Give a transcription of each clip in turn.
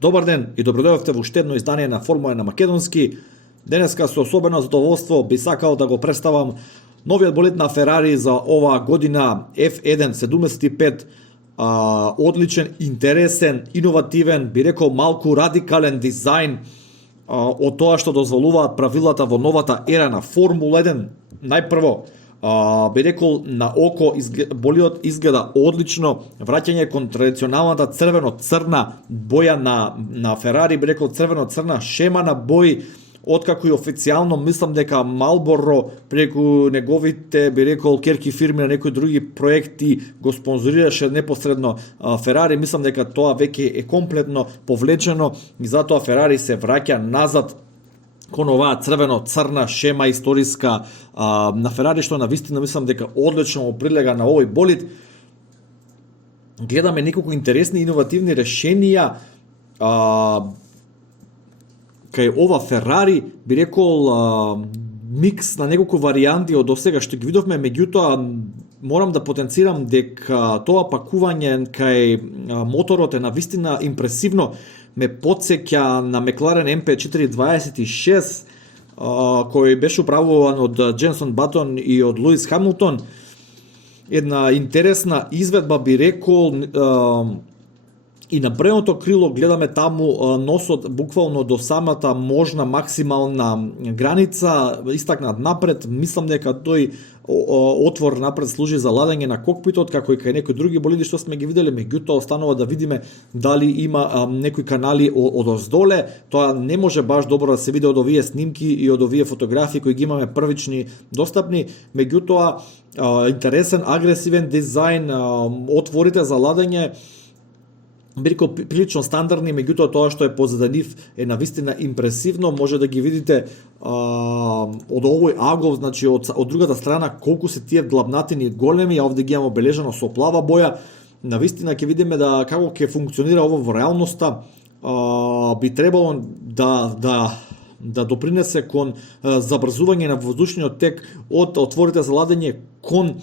Добар ден и добродојавте во уште едно издание на Формула на Македонски. Денеска со особено задоволство би сакал да го представам новиот болид на Ферари за оваа година F1 75. Одличен, интересен, иновативен, би рекол малку радикален дизајн од тоа што дозволуваат правилата во новата ера на Формула 1. Најпрво, би рекол на око болидот изгледа одлично, враќање кон традиционалната црвено-црна боја на Ферари, би рекол црвено-црна шема на бои, откако и официјално мислам дека Малборо преку неговите, би рекол, керки фирми на некои други проекти го спонзорираше непосредно Ферари, мислам дека тоа веќе е комплетно повлечено и затоа Ферари се враќа назад кон оваа црвено-црна шема историска на Ферари, што навистина мислам дека одлично му прилега на овој болид. Гледаме неколку интересни иновативни решенија кај ова Ферари, би рекол микс на неколку варијанти од досега што ги видовме, меѓутоа морам да потенцирам дека тоа пакување кај моторот е навистина импресивно. Ме потсеќа на Мекларен MP426 кој беше управуван од Дженсон Батон и од Луис Хамилтон. Една интересна изведба, би рекол, и на предното крило гледаме таму носот буквално до самата можна максимална граница, истакнат напред. Мислам дека тој отвор напред служи за ладење на кокпитот, како и кај некои други болиди што сме ги виделе, меѓутоа останува да видиме дали има некои канали од оздоле. Тоа не може баш добро да се види од овие снимки и од овие фотографии кои ги имаме првични достапни, меѓутоа интересен, агресивен дизајн, отворите за ладење, би рекол прилично стандардни, меѓутоа тоа што е позади нив е навистина импресивно. Може да ги видите од овој агол, значи од другата страна колку се тие длабнатини големи, а овде ги имаме обележано со плава боја. Навистина ќе видиме да како ќе функционира ово во реалноста. Би требало да допринесе кон забрзување на воздушниот тек од отворите за ладење кон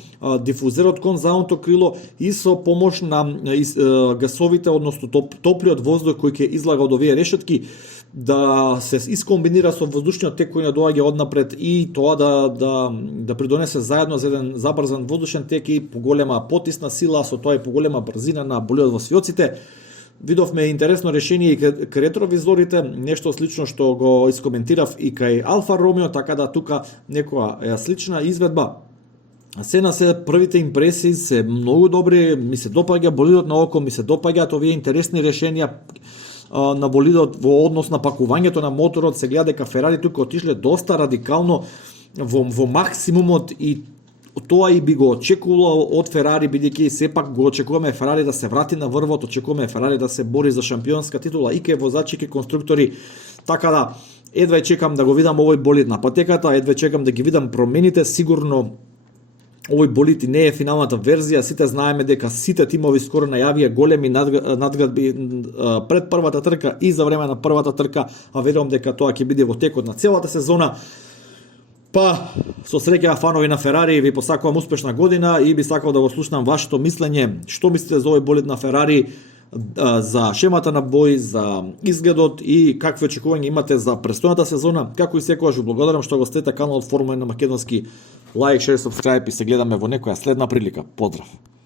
дифузерот кон задното крило и со помош на гасовите, односно топлиот воздух кој ќе излага од овие решетки, да се искомбинира со воздушниот тек кој доаѓа однапред и тоа да придонесе заедно за еден забрзан воздушен тек и поголема потисна сила, со тоа и поголема брзина на болидот во свиоците. Видовме интересно решение и кај ретровизорите, нешто слично што го искоментирав и кај Алфа Ромео, така да тука некоја слична изведба. Се на се првите импресии се многу добри, ми се допаѓа болидот на око, ми се допаѓаат овие интересни решенија на болидот во однос на пакувањето на моторот. Се гледа дека Ферари тука отишле доста радикално во максимумот и тоа и би го очекувало од Ферари, бидејќи сепак го очекуваме Ферари да се врати на врвот, очекуваме Ферари да се бори за шампионска титула и кај возачи и кај конструктори. Така да, едва чекам да го видам овој болид на патеката, едва чекам да ги видам промените. Сигурно овој болид и не е финалната верзија. Сите знаеме дека сите тимови скоро најавија големи надградби пред првата трка и за време на првата трка, а верувам дека тоа ќе биде во текот на целата сезона. Па, со среќа фанови на Ферари, ви посакувам успешна година и би сакал да го слушнам вашето мислење. Што мислите за овој болид на Ферари, за шемата на бој, за изгледот и какви очекувања имате за престојната сезона? Како и секогаш ви благодарам што го следите каналот Формула на Македонски. Лайк, шер, субскрајб и се гледаме во некоја следна прилика. Поздрав!